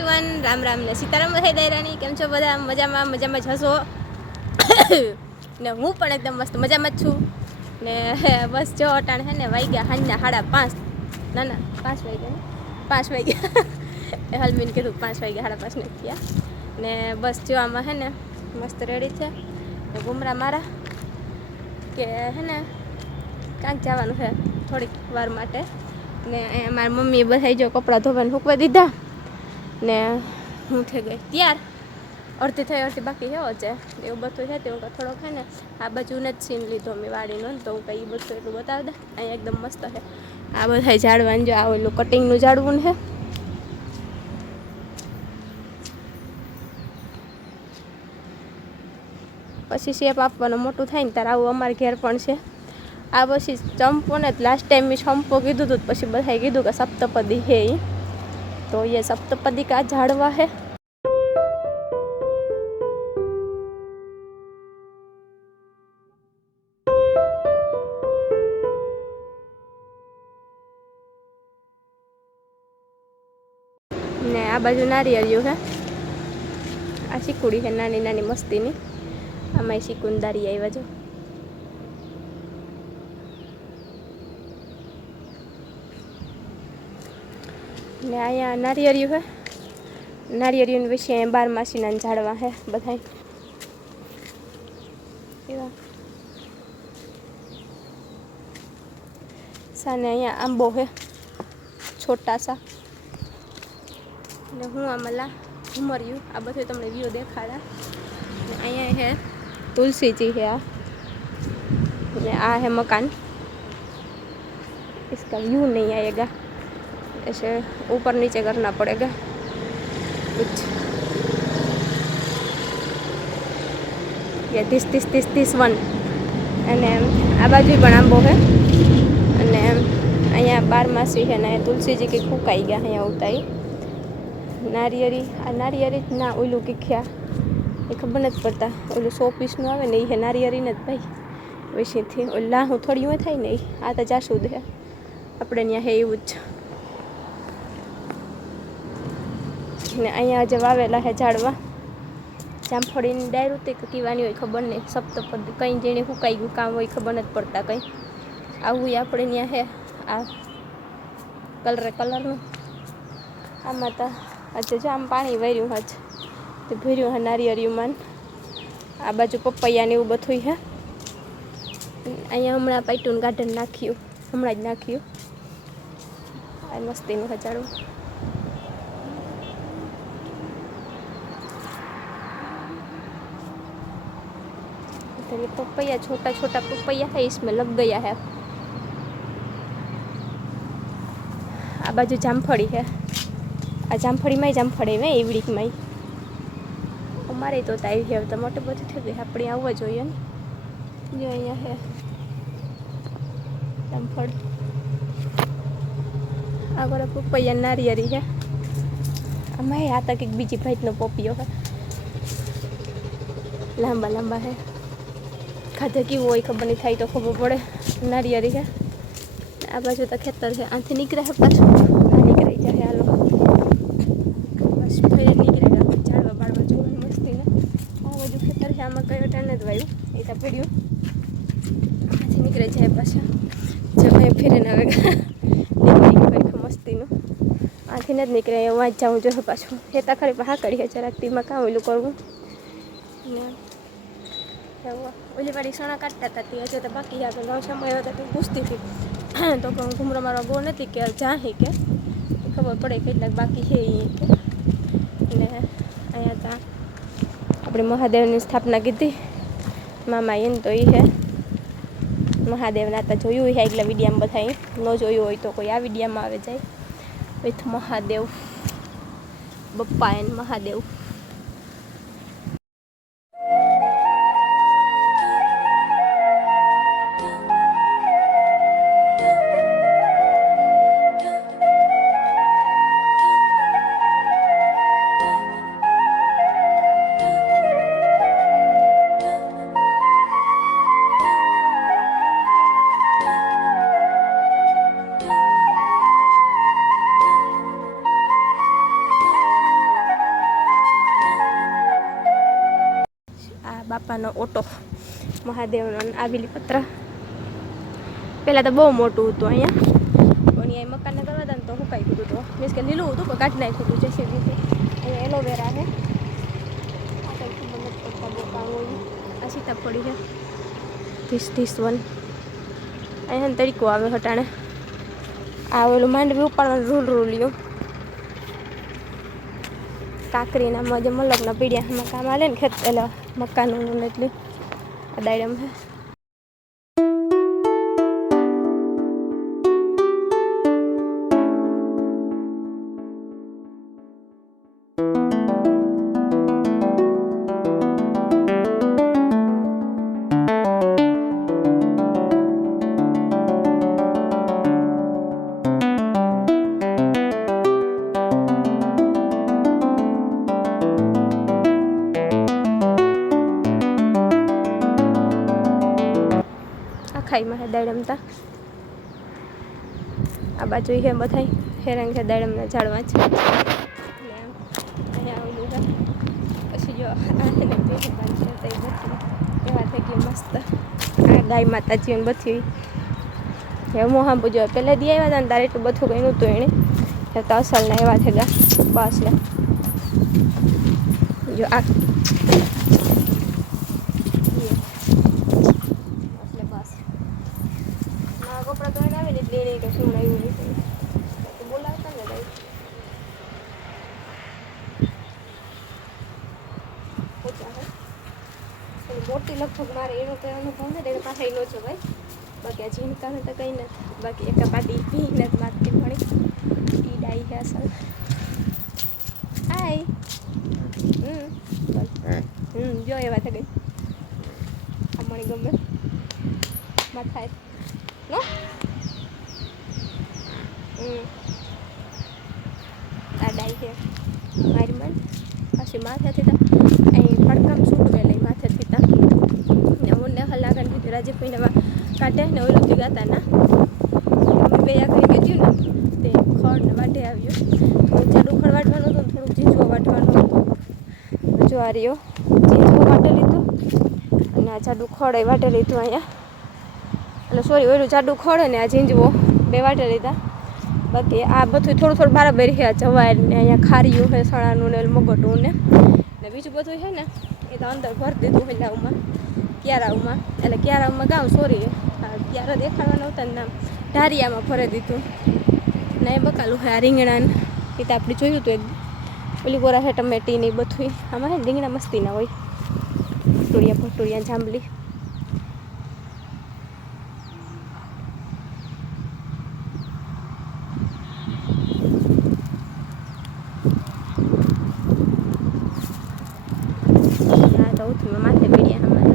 Everyone Ram Ram ને સીતારામ બધાય દાયરાની. કેમ છો બધા? મજામાં? મજામાં જ હશો? ને હું પણ એકદમ મસ્ત મજામાં જ છું. ને બસ જો અટાણ હે ને વાગ્યા હાંજના સાડા પાંચ. ના ના, પાંચ વાગ્યા પાંચ વાગ્યા. હાલ હલમીને કીધું પાંચ વાગ્યા, સાડા પાંચ નથી થયા ને બસ જો આમાં હે ને મસ્ત રેડી છે. ને ગુમરા મારા કે હે ને ક્યાંક જવાનું છે થોડીક વાર માટે. ને મારી મમ્મીએ બધા જો કપડાં ધોવાને મૂકવા દીધા. ને હું થઈ ગઈ. ત્યાર? અડધી થઈ, અડધી બાકી છે છે એવું બધું છે, તેવું થોડોક છે ને, આ બાજુ જ સીન લીધો મેં વાડીનો તો હું કંઈ એ બધું એટલું બતાવી દે, અહીંયા એકદમ મસ્ત છે. આ બધા ઝાડવાનું જો, આ ઓલું કટિંગનું ઝાડવું છે. પછી શેપ આપવાનું મોટું થાય ને, ત્યારે આવું અમારે ઘેર પણ છે. આ પછી ચંપો ને લાસ્ટ ટાઈમ મેં ચંપો કીધું હતું પછી બધાએ કીધું કે સપ્તપદી હે ઈ. તો એ सप्तपदी का ઝાડવા હે. ને આ બાજુ નારિયેળિયું છે આ શીકુડી છે નાની નાની મસ્તીની. આમાં શીકુંદારી આવ્યા જો. ને અહીંયા નારિયેળિયું હે નારિયેળિયું વિશે અહીંયા બારમાસીના ઝાડવા હે બધા એવા સાને અહીંયા આંબો હે છોટા સા ને હું આમલા ઘુમર્યું આ બધું તમને વ્યૂ દેખાડા ને અહીંયા હે तुलसी है आ ने आ है मकान इसका व्यू नहीं आएगा ऐसे ऊपर नीचे करना पड़ेगा कुछ ये तीस तीस तीस तीस વન અને આ બાજુ પણ આંબો છે અને અહીંયા બારમાસી છે ને તુલસીજી કંઈક ફૂંકાઈ ગયા અહીંયા ઉતાઈ નારિયેરી આ નારિયેરી જ ના ઓલું કીખ્યા એ ખબર નથી પડતા ઓલું સો પીસનું આવે ને એ નારિયેરી ને જ ભાઈ વૈશીથી ઓલા હું થોડી હોય થાય ને એ આ તો જાશું દે આપણે ત્યાં હે એવું જ ને અહીંયા જે વાવેલા હે ઝાડવા જામફળીની ડાયરું તે કીવાની હોય ખબર નહીં. સપ્તપદ કંઈ જેને હુકાઈ ગયું, કામ હોય ખબર નથી પડતા કંઈ. આવું આપણે ત્યાં હે આ કલરે કલરનું આમાં તો આજે જો આમ પાણી વર્યું હજ તે ભર્યું હે મન આ બાજુ પપૈયાને એવું બધું હે અહીંયા હમણાં પાઇટુન ગાર્ડન નાખ્યું, હમણાં જ નાખ્યું. આ મસ્તીનું હજાડું तो ये पपैया छोटा छोटा पपैया है इसमें लग गया है આ બાજુ જામફળી છે આ જામફળીમાંય જામફળી મેં એવડીકમાંય અમારે તો આવી છે તો મોટે બધું થઈ ગઈ આપણે આવવા જોઈએ ને જો અહીંયા છે જામફળ આગળ પપૈયા નારિયેરી છે આમાં આ તો કંઈક બીજી ભાઈનો પોપિયો છે લાંબા લાંબા છે ખાધે કેવું હોય ખબર નહીં થાય, તો ખબર પડે. નારિયેરી છે આ બાજુ તો ખેતર છે. આથી નીકળે છે પાછું. આ નીકળી જાય હાલો. બસ ફરી નીકળે ઝાડવા બાળવા જોવાની મસ્તી ને આ બાજુ ખેતર છે. આમાં કયો ટાણે જ વાયું. એ તો પડ્યું. આથી નીકળે જાય પાછા. જો અહીં ફેરીને આવે નીકળી મસ્તીનું. આથી જ નીકળે. વાંચ જાઉં જોઈએ પાછું. એ તો ખરી હા કરીએ જરાક તીમાં કામ ઓલું કરવું. ને એવું ઓલી વાળી સણા કાઢતા હતા તે હજુ તો બાકી આગળ નવો સમય હતો તો પૂછતી હતી તો હું ઘૂમરો મારવા બહુ નથી કે જાહી કે ખબર પડે કેટલાક બાકી છે એ કે અને અહીંયા ત્યાં આપણે મહાદેવની સ્થાપના કીધી મામા એને તો એ છે મહાદેવના તો જોયું છે એટલે વિડીયામાં બધા ન જોયું હોય તો કોઈ આ વિડીયામાં આવે જાય વિથ મહાદેવ બપ્પા એન મહાદેવ બાપાનો ઓટો મહાદેવનો અને પત્ર પહેલાં તો બહુ મોટું હતું અહીંયા. પણ અહીંયા મકાનને કરવા હતા ને તો હુકાઈ ગયું હતું મીન્સ કે લીલું હતું, પણ કાઢી નાખ્યું હતું જેસીબીથી અહીંયા એલોવેરા છે. આ સીતાફળી છે. ધીસ ધીસ વન અહીંયા તરીકો આવે હટાણે. આ ઓલું માંડવી ઉપાડવાનું રૂલ રૂલ્યું કાકરીના મજે મલગના પીડિયામાં કામ આલે ને ખેત એટલે મકાનનું ને એટલી. આ દાડમ આ જોઈએ બધા હેરાન છે દાડમના ઝાડવા છે અહીંયા ઓલું છે. પછી જો આ છે ને બે ભગવાન છે તે બધી. એવા થઈ ગયું મસ્ત. આ ગાય માતાજી ને બધી હું સાંભળું પૂજો પહેલાં દી આવ્યા હતા ને તારે એટલું બધું કંઈ નહોતું એણે. તો અસલના એવા થઈ ગયા બસ ને જો, આ એટલે બસ મારા કપડાં તો એને આવે ને એટલે એને કે શું આવ્યું નહીં તો બોલાવતા ને ભાઈ ઓછા હે એની મોટી લગભગ મારે એનો તો અનુભવ નથી એને પાસે એનો છે ભાઈ જીનકાને તો કંઈ નથી. બાકી એક પાટી પી નથી મારતી મળી ઈ ડાઈ છે અસલ હાય હમ ચાલ હમ જો એવા થઈ ગઈ આ મણી ગમે માથાય નો હમ આ ડાઈ છે મારી મન પછી માથેથી તા અહીં ફડકામ છૂટવે લઈ માથેથી તા ને મને હલાગન કીધું રાજીભાઈને કાઢે ને હતા ના બે આ કરી કીધું ને, તે ખડ વાટે આવ્યો. થોડું ખડ વાટવાનું હતું થોડુંક ઝીંઝવો વાટવાનું હતું. જો આ રહ્યો. ઝીંઝવો વાટે લીધું. અને આ જાડું ખડ એ વાટે લીધું અહીંયા. એટલે સોરી ઓલું જાડું ખડ અને આ જીંજવો બે વાટે લીધા. બાકી આ બધું થોડું થોડું બરાબર રહ્યા જવાય ને અહીંયા ખારીયું છે, સળાનું ને મગટું ને. ને બીજું બધું છે ને, એ તો અંદર ભરી દીધું હોય લાવમાં ક્યારાવમાં એટલે ક્યારાવમાં ગામ સોરી ક્યારા દેખાડવા નહોતા નામ ઢારિયામાં ફરી દીધું. ને બકાલું હા આ રીંગણા એ તો આપણે જોયું હતું એક ઓલી ગોરા છે ટમેટી ને બધું આમાં રીંગણા મસ્તીના હોય. ભટુરિયા ભટુરિયા જાંબલી આ તો ઉઠીમાં માથે પીડ્યા અમારે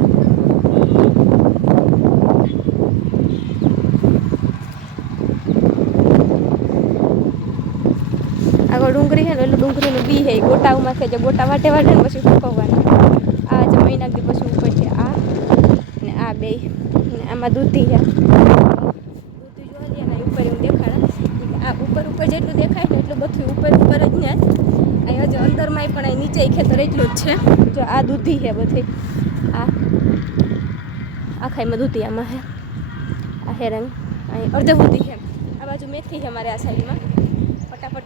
આગળ ડુંગળી છે ને એટલે ડુંગળીનું બી હે ગોટામાં છે, જે ગોટા વાટે વાટે ને પછી સુકવવાના આ જે મહિના દી પછી ઉપર છે આ ને આ બે. આમાં દૂધી છે. દૂધી જઈએ ને ઉપર એવું દેખાડે આ ઉપર ઉપર જેટલું દેખાય ને એટલું બધું ઉપર ઉપર જ ને. અહીંયા જે અંદરમાંય પણ અહીં નીચે ખેતર એટલું જ છે. જો આ દૂધી છે બધી. આ. આખાઈમાં દૂધી આમાં હે આ હેરંગ અહીં અડધે દૂધી છે. આ બાજુ મેથી છે મારે આ સાઈડમાં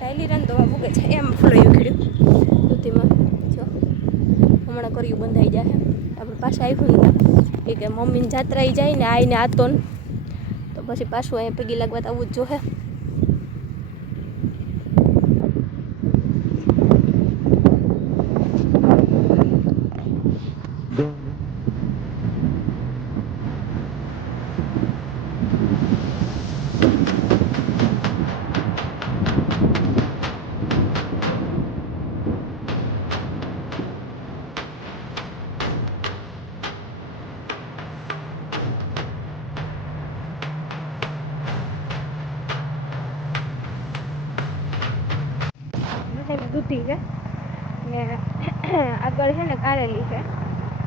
હાલી રન તો ઉગે છે. એમ ફૂલાયું ખીડ્યું. દૂધીમાં, જો, હમણાં કર્યું બંધાઈ જાય આપણે પાછા આવ્યું ને કે મમ્મીને જાત્રાઈ જાય ને આવીને આતો તો પછી પાછું અહીંયા પગી લાગવા તો આવું જ જોહે. દૂધી છે. ને આગળ છે ને કારેલી છે.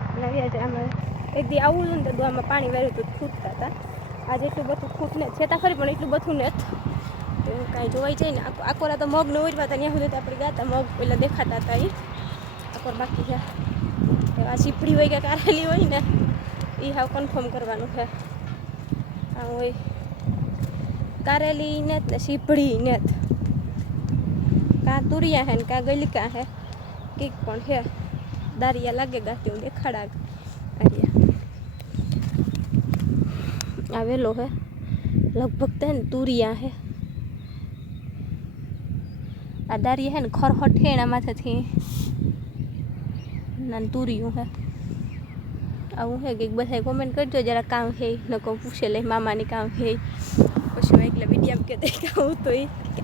અને આવ્યા છે આમાં એક દી આવું હતું ને તો આમાં પાણી વાર્યું હતું ખૂટતા હતા. આજે એટલું બધું ખૂટ ને છેતા ખરી પણ એટલું બધું ને તો કાંઈ જોવાઈ જાય ને. આકોરા તો મગ ન ઉરવા હતા, ત્યાં સુધી આપણે ગયા હતા, મગ પેલા દેખાતા હતા એ આકોર બાકી છે. એવા ચીપડી હોય કે કારેલી હોય ને એ હાવ કન્ફર્મ કરવાનું છે. આ હોય કારેલી ને સીપડી ને જ કાં તુરિયા હે ને કાં ગલિકા હે કીક પણ હે દારિયા લાગે ગાતી હું દેખાડા આર્યા આવેલો હે લગભગ તે ને તુરિયા હે આ દારિયા હે ને ખરહટ હે એના માથેથી નાન તુરિયું હે આવું હે કે બધા કોમેન્ટ કરજો જરા કામ હે નકો પૂછે લે મામાની કામ હે પછી હું એકલા વીડિયો કે દઈ આવું તો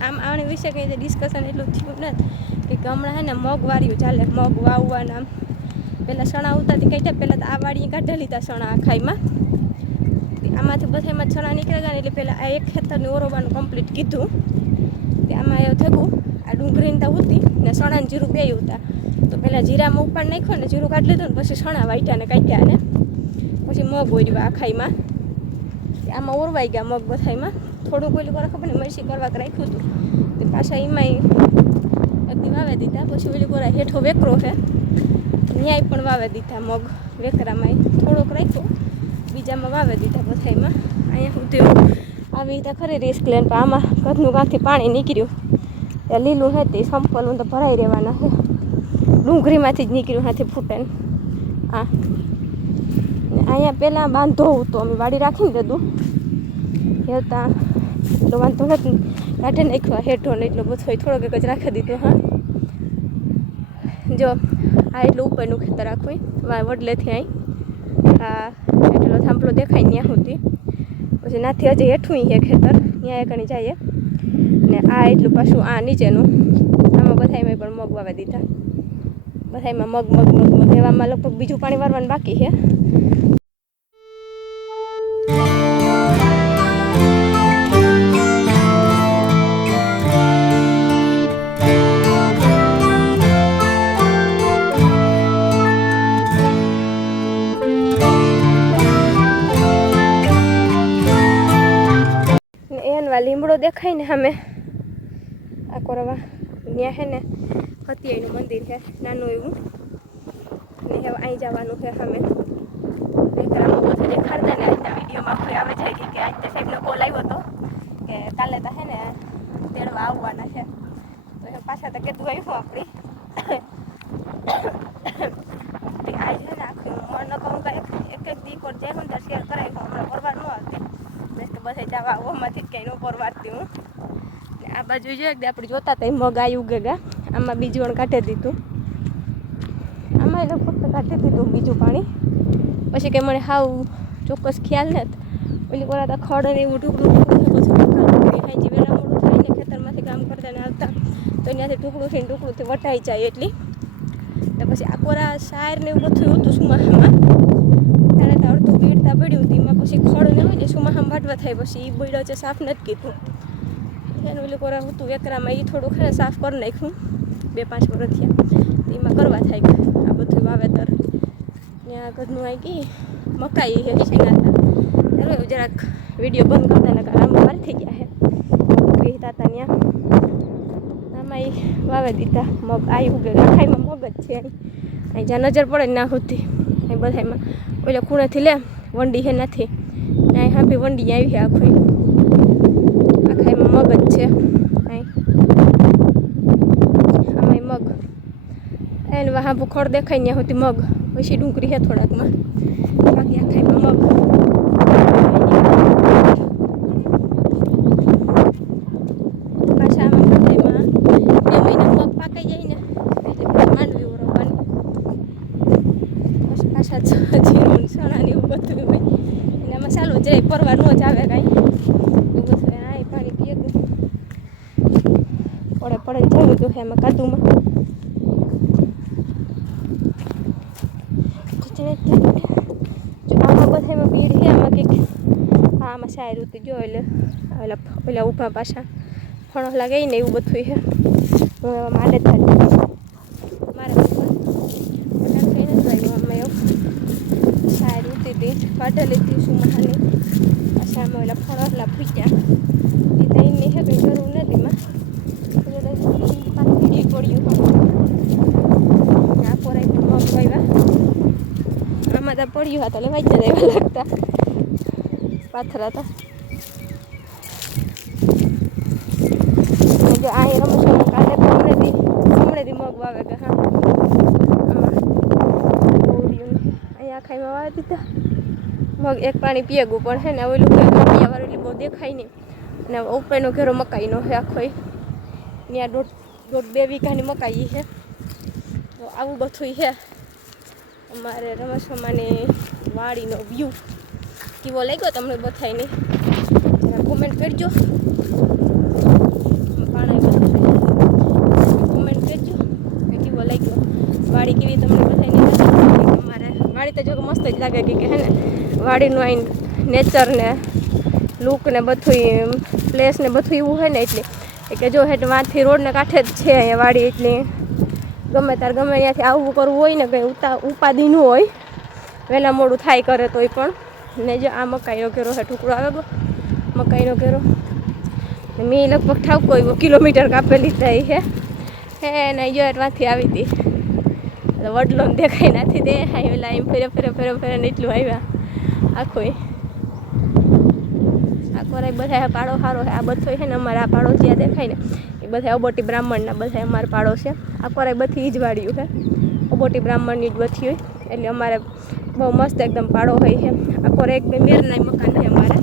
આમ આને વિશે કંઈ ડિસ્કશન એટલું થયું નથી. કે હમણાં હે ને મગ વાર્યું ચાલે, મગ વાવવાના પહેલાં સણા ઉતારતી કઈ પહેલાં તો આ વાડીએ કાઢી લીધા સણા આખાઈમાં આમાંથી બધામાં ચણા નીકળ્યા ગયા ને એટલે પહેલાં આ એક ખેતરને ઓરવાનું કમ્પ્લીટ કીધું. તે આમાં એવું થયું, આ ડુંગળીને તો ઉતી ને ચણાને જીરું બે ઉતા. તો પહેલાં જીરામાં ઉપાડ નાખ્યો ને જીરું કાઢી લીધું ને પછી સણા વાટ્યા ને કાઢ્યા ને. પછી મગ ઓર્યું આખાઈમાં આમાં ઓરવાઈ ગયા મગ બધામાં થોડુંક ઓલું કરે ખબર ને મરસી કરવા રાખ્યું હતું. તે પાછા એમાંય અગદી વાવે દીધા, પછી ઓલી કોરા હેઠો વેકરો છે. ન્યાય પણ વાવે દીધા મગ વેકરામાં થોડોક રાખ્યો, બીજામાં વાવે દીધા બધામાં અહીંયા સુધી આવી રીતે ખરી રિસ્ક લઈને પણ આમાં ઘરનું કાંથી પાણી નીકળ્યું. ત્યાં લીલું હે તે સંપલું તો ભરાઈ રહેવાના છે ડુંગળીમાંથી જ નીકળ્યું હાથી ફૂટે હા. અહીંયા પહેલાં બાંધો હતો અમે વાડી રાખીને દીધું હેતા. તો વાંધો નથી. કાઢે નાખ્યો હેઠો ને એટલો બધો થોડોક એક જ રાખી દીધો, હા. જો, આ એટલું ઉપરનું ખેતર રાખવું વડલેથી અહીં આ એટલો થાંભલો દેખાય ત્યાં સુધી. પછી નાથી હજી હેઠું છે ખેતર ત્યાં એકણી જઈએ. ને આ એટલું પાછું આ નીચેનું. આમાં બધામાં પણ મગ વાવી દીધા. બધામાં મગ મગ મગ મગ. એવામાં લગભગ બીજું પાણી વારવાનું બાકી છે. લીમડો દેખાય ને અમે આ કોરવા ત્યાં હે ને હતિયાઈનું મંદિર છે નાનું એવું. ને હવે અહીં જવાનું છે અમે દેખાડતા ને આજના વિડીયોમાં કોઈ આવે છે કે આજ તે સાહેબનો કોલ આવ્યો હતો કે કાલે તો હે ને તેડવા આવવાના છે. તો પાછા તો કીધું આવ્યું આપણી આજ છે ને આખું મન કહું કે એક એક દી કોર જાય હું શેર કરાવી હમણાં પરવાર ન હતી મેં તો બધે જવા પરવારતી હું. આ બાજુ જોઈએ કે આપણે જોતા હતા મગ આવ્યું ઉગેગા આમાં બીજું પણ કાઢી દીધું. આમાં એ ફક્ત કાઢી દીધું બીજું પાણી. પછી કે મને હાવ ચોક્કસ ખ્યાલ નથી. પેલી કોરા તો ખડ ને એવું ટુકડું પછી વેલા મોડું થાય ને ખેતરમાંથી કામ કરતા ને આવતા. તો ત્યાંથી ટુકડું થઈને ટુકડુંથી વટાઈ જાય એટલી. તો પછી આ કોરા શાયર ને એવું બધું હતું શું પીડતા પડ્યું હતું, એમાં પછી ખડ ને હોય ને સુમાહામ વાટવા થાય પછી એ બળ્યો છે, સાફ નથી કીધું. એનું ઓલું કોરા હતું એકરામાં એ થોડું ખરે સાફ કરી નાખ્યું. બે પાંચ વર્ષ થયા. એમાં કરવા થાય આ બધું વાવેતર. ત્યાં ઘરનું આવી ગઈ મકાઈ એ છે નાતા જરાક વીડિયો બંધ કરતા ને કારણ મારે થઈ ગયા હે કહેતા હતા ત્યાં આમાં એ વાવે દીધા. મગ આવી ઉગે. ખાઈમાં મગ જ છે. અહીં જ્યાં નજર પડે ના હોતી અહીં બધામાં ઓલા ખૂણેથી લે. વંડી હે નથી. ને અહીં હાંભી વંડી આવી છે આખું આખાઈમાં મગ જ છે. આમાં મગ. એને વાહ ખડ દેખાય ને સુધી મગ. પછી ડુંગળી છે થોડાકમાં. બાકી આખાઈમાં મગ પાછા આમાં બધાયમાં બે મહિના મગ પાકાઈ જાય ને એટલે પછી માંડવી ઓરવવાની પછી પાછા જીરું ને ચણા ને એવું બધું હોય એટલે આમાં ચાલુ જ રહે પરવાર નો જ આવે કાંઈ. એવું બધું આ પાણી પીએ પડે પડે જવું જોઈએ એમાં કાદુમાં આમાં બધામાં ભીડ છે, આમાં કંઈક. હા, આમાં શાયર ઉતી જો, એટલે ઓલા ઓલા ઊભા પાછા. ફણો લાગે ને એવું બધું છે. હું એવા માડે જ મારા બધા કંઈ નથી લાગ્યું આમાં એવું. શાયર ઉતી હતી શું મહાની આમાં ઓલા ફણોલા ફૂટ્યા. એ દહીંની હે કંઈ જરૂર નથી માં. પાછી પડ્યું આ પોરાઈ પણ મગ વાવ્યા તો પડ્યું હતા જ જાય એવા લાગતા. પાથરા હતા જો આ રમશો કાલે તો હમણાંથી હમણાંથી મગ વાવે કે હા. આમાં અહીંયા ખાઈમાં વાવી દીધા. મગ એક પાણી પીએગું પણ છે ને ઓલું પીયાવાળું એટલે બહુ દેખાય નહીં. અને ઉપરનો ઘેરો મકાઈનો છે આખો ત્યાં દોઢ દોઢ બે વીઘાની મકાઈ છે. તો આવું બધું છે. અમારે રમસમાની વાડીનો વ્યૂ કેવો લાગ્યો તમને બધાને જરા કોમેન્ટ કરજો. કોમેન્ટ કરજો. કેવો લાગ્યો? વાડી કેવી તમને બધાને અમારે વાડી તો જો મસ્ત જ લાગે કે હે ને. વાડીનું આઈન નેચરને લૂક ને બધું પ્લેસ ને બધું એવું હોય ને એટલે. કે જો હેઠ વાંથી રોડને કાંઠે જ છે અહીંયા વાડી એટલે ગમે ત્યારે ગમે અહીંયાથી આવવું કરવું હોય ને કંઈ ઉતા ન હોય, વહેલા મોડું થાય કરે તોય પણ. ને જો આ મકાઈનો ઘેરો હે ટુકડો આવે ગો, મકાઈનો ઘેરો. મેં લગભગ ઠાવકો એવો કિલોમીટર કાપેલી થઈ હે. હે, ને જો વાંથી આવી હતી વડલો દેખાઈ નથી દે હા ઓલા એમ ફેરે ફેરે ફેરે ફેરે ને એટલું આવ્યા. આખોય. આ કોરાય બધા પાડો સારો આ બધો છે ને અમારા આ પાડો જ્યાં દેખાય ને, એ બધા અબોટી બ્રાહ્મણના બધા અમારા પાડો છે. આ કોરાય બધી જ વાળ્યું છે. અબોટી બ્રાહ્મણની જ બધી હોય. એટલે અમારે બહુ મસ્ત એકદમ પાડો હોય છે. આ કોરે એક મેરના મકાન છે અમારે.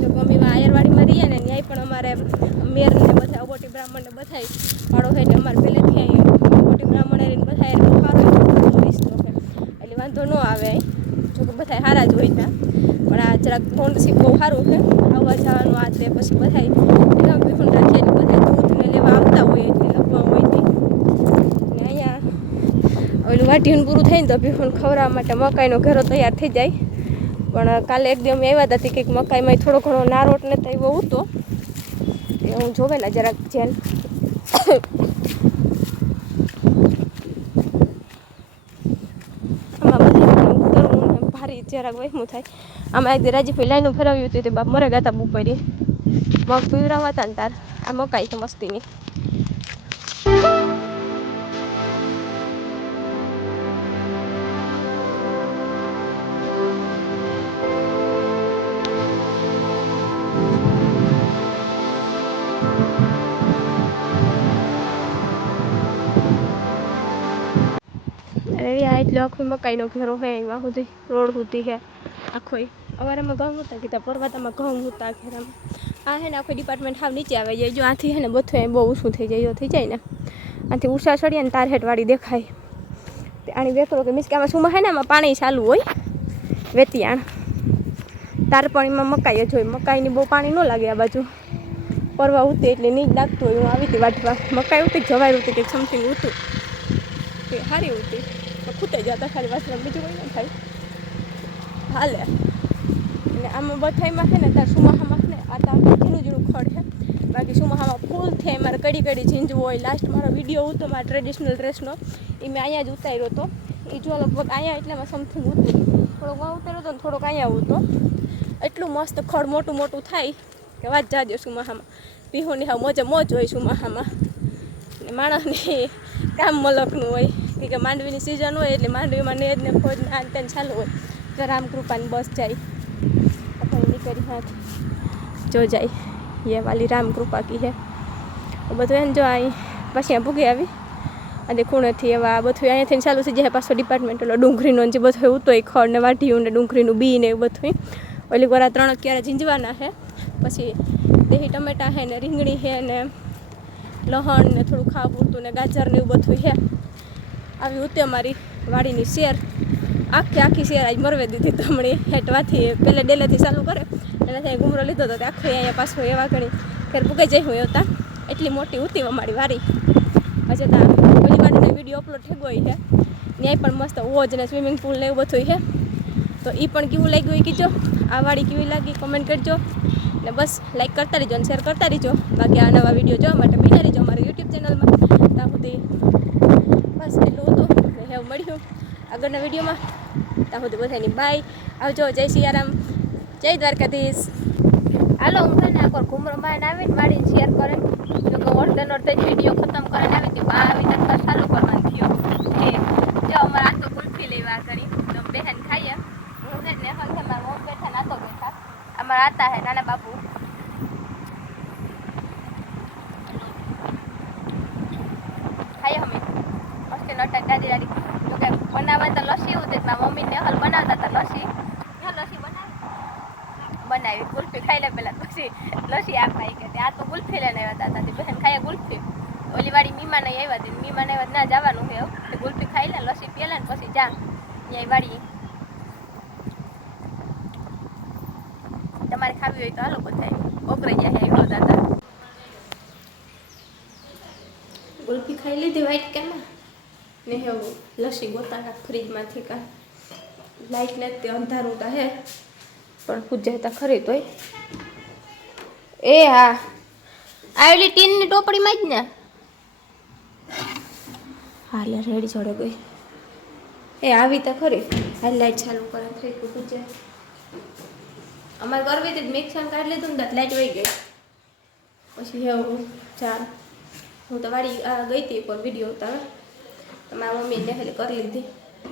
જો મમ્મી આયરવાડીમાં રહીએ ને ત્યાં પણ અમારે મેરને બધા અબોટી બ્રાહ્મણને બધા પાડો હોય એટલે અમારે પહેલેથી અહીં અબોટી બ્રાહ્મણ બધા સારો એટલે વાંધો ન આવે અહીં બધા સારા જ હોય પણ આ જરાક ફોનશીપ બહુ સારું છે. આવવા જવાનું આ તે પછી બધા ભીખું બિલકુલ રાખીએ એટલે બધા દૂધને લેવા આવતા હોય એટલે લખવા હોય તે અહીંયા ઓલું વાટીનું પૂરું થઈને તો બિલકુલ ખવડાવવા માટે મકાઈનો ઘરો તૈયાર થઈ જાય. પણ કાલે એકદમ એવા હતા કંઈક મકાઈમાં થોડો ઘણો નારોટ ને તો એવો હતો. એ હું જોવે ને જરાક જેલ આમાં બધા ઉતરવું ને ભારી જરાક વહેમું થાય. આમાં એક દી રાજીભાઈ લાઈનું ફેરવ્યું હતું, તે બાપ મરે ગાતા બપોરે. મગ પીવડાવવા હતા ને તાર. આ મકાઈ છે મસ્તીની. આખો મકાઈનો ઘેરો હે એવા સુધી રોડ સુધી છે આખો અમારે અમે ઘઉં નહોતા કીધા, પરવાતામાં ઘઉં હતા ઘેરામાં. આ હે ને આખો ડિપાર્ટમેન્ટ હાવ નીચે આવી જાય. જો આથી હે ને બધું એ બહુ ઊંચું થઈ જાય થઈ જાય ને. આથી ઉષા ચડીએ ને તાર હેઠવાળી દેખાય. આની વેકરો કે મીન્સ કે આમાં સુમાં હે ને આમાં પાણી ચાલુ હોય, વેતિયાણ. તાર પાણીમાં મકાઈ જ હોય. મકાઈની બહુ પાણી ન લાગે આ બાજુ. પરવા ઉતે એટલે નીચ લાગતું હોય, હું આવી હતી વાટવા. મકાઈ ઉતી જવાય ઉતી કે સમથિંગ ઉતું કે સારી ઉતી ખૂટે જતા ખાલી વાસણ બીજું કોઈ ન થાય. હાલે. અને આમાં બધાયમાં છે ને તાર સુમાહામાં ને આ તાર ઝીણું ઝીણું ખડ છે. બાકી સુમાહામાં ફૂલ થાય મારે કડી કડી ઝીંજવું હોય. લાસ્ટ મારો વીડિયો હતો, મારા ટ્રેડિશનલ ડ્રેસનો એ મેં અહીંયા જ ઉતાર્યો હતો. એ જો લગભગ અહીંયા એટલામાં સમથિંગ હતું થોડોક વાવ ઉતાર્યો હતો ને થોડોક અહીંયા હતો એટલું મસ્ત ખડ મોટું મોટું થાય કે વાત જાજો સુમાહામાં. પીહોની હા મોજે મોજ હોય સુમાહામાં. માણસની કામ મલકનું હોય. બાકી કે માંડવીની સિઝન હોય એટલે માંડવીમાં નેજ ને ફોજ ને આન તેન ચાલુ હોય. તો રામકૃપાની બસ જાય. આપણે નીકળી હાથ જો જાય. એ વાલી રામકૃપા કી હે. બધું એને જો અહીં પછી ભૂગી આવી. અને ખૂણેથી એવા બધું અહીંયાથી ચાલુ થઈ જાય. પાછો ડિપાર્ટમેન્ટ ઓલો ડુંગળીનો જે બધું એવું તો એ ખડ ને વાટીયું ને ડુંગળીનું બી ને એવું બધું ઓલી ગોરા ત્રણ ક્યારે ઝીંજવાના છે પછી દેહી ટમેટા છે ને રીંગણી છે ને લહણ ને થોડું ખાવા પૂરતું ને ગાજર ને એવું બધું છે આવી ઉતે અમારી વાડીની શેર. આખી આખી શેર આજ મરવે દીધી તમણી હેઠવાથી પહેલે ડેલેથી ચાલુ કરે. એનાથી ગુમરો લીધો હતો, આખો અહીંયા પાછો એવા ઘણી ફેર ભૂગાઈ જઈ હું હતા. એટલી મોટી ઉતી અમારી વાડી. હજે તા ઓલી વાડીનો વીડિયો અપલોડ થઈ ગયો છે. ન્યાય પણ મસ્ત ઓજ ને સ્વિમિંગ પુલ ને એવું બધું છે. તો એ પણ કેવું લાગ્યું એ કીજો? આ વાડી કેવી લાગી? કોમેન્ટ કરજો. ને બસ લાઈક કરતા રહીજો અને શેર કરતા રહીજો. બાકી આ નવા વીડિયો જોવા માટે બિના રહીજો અમારા યુટ્યુબ ચેનલમાં ત્યાં સુધી મળ્યું. આગળના વિડીયોમાં ત્યાં સુધી બધાની બાય આવજો, જય સિયારામ જય દ્વારકાધીશ. હાલો, હું થઈને આખો ઘૂમરો મારીને આવીને મારી શેર કરે. લોકો ઓર્ડર ઓર્ડર વીડિયો ખતમ કરે આવી હતી બા, આવી નંતર ચાલુ કરવાનું થયો. એ જો અમારે આ તો કુલ્ફી લેવા કરી. તો બહેન ખાઈએ. હું છે ને હવે મારા મમ્મી બેઠા નાતો બેઠા. અમારા આતા હે, નાના બાપુ. ખાઈએ અમે. મસ્ત નટા દાદી દાદી કે બનાવવા તો લસ્સી હતી મારા મમ્મીને હલ બનાવતા હતા લસ્સી. હા લસ્સી બનાવી? બનાવી ગુલ્ફી ખાઈ લે પેલા પછી. લસ્સી આ ખાઈ કે આ તો ગુલ્ફી લઈને આવ્યા હતા તે બહેન ખાઈએ ગુલ્ફી. ઓલી વાળી મીમાને આવ્યા હતી મીમાને આવ્યા ના જવાનું છે તે ગુલ્ફી ખાઈ લે લસ્સી પી ને પછી જા. ત્યાં વાળી. તમારે ખાવી હોય તો હાલો બધા ઓગરાઈ જાય આવ્યો દાદા. ગુલ્ફી ખાઈ લીધી વાઈટ કેમાં? ને એવું લસ્સી ગોતાના ફ્રીજમાંથી કા લાઈટ ને તે અંધારું તો હે. પણ પૂજાતા ખરી તોય. એ હા. આવેલી ટીનની ટોપડીમાં જ ને? હા, લે, રેડી જોડે ગઈ. એ આવી તો ખરી. હાલ લાઈટ ચાલુ કરે, થઈ ગયું પૂજે અમારે કરવી હતી મિક્સર કાઢી લીધું ને તો લાઈટ વહી ગઈ. પછી એવું ચાલ. હું તો વાળી ગઈ હતી એક વીડિયો ઉતાર મારા મમ્મીને હેલ કરી લીધી.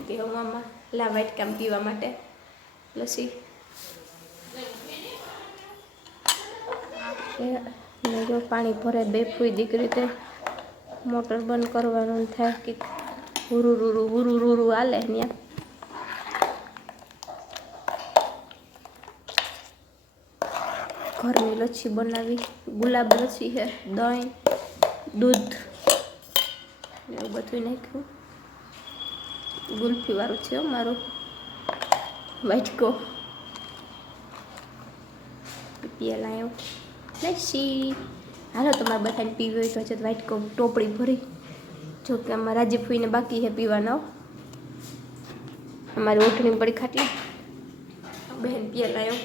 કે હું મામા લા વાઈટ કામ પીવા માટે. લસી. જો પાણી ભરે બે ફૂઈ દીકરી તે. મોટર બંધ કરવાનું થાય કે હુરુરુરુ હુરુરુરુ હાલે ત્યાં ઘરની લચ્છી બનાવી. ગુલાબ લચ્છી છે દહીં, દૂધ. એવું બધું નાખ્યું. ગુલ્ફીવાળું છે મારું. વાટકો. પીએલ આવ્યો લસ્સી હાલો તમારે બધાને પીવી હોય તો હજુ વાટકો ટોપડી ભરી. જો કે આમાં રાજીવ ફૂઈને બાકી છે પીવાના. અમારી ઓઠણી પડી ખાટલી. બહેન પીએલ આવ્યો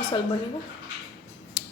અસલ બની ગયો.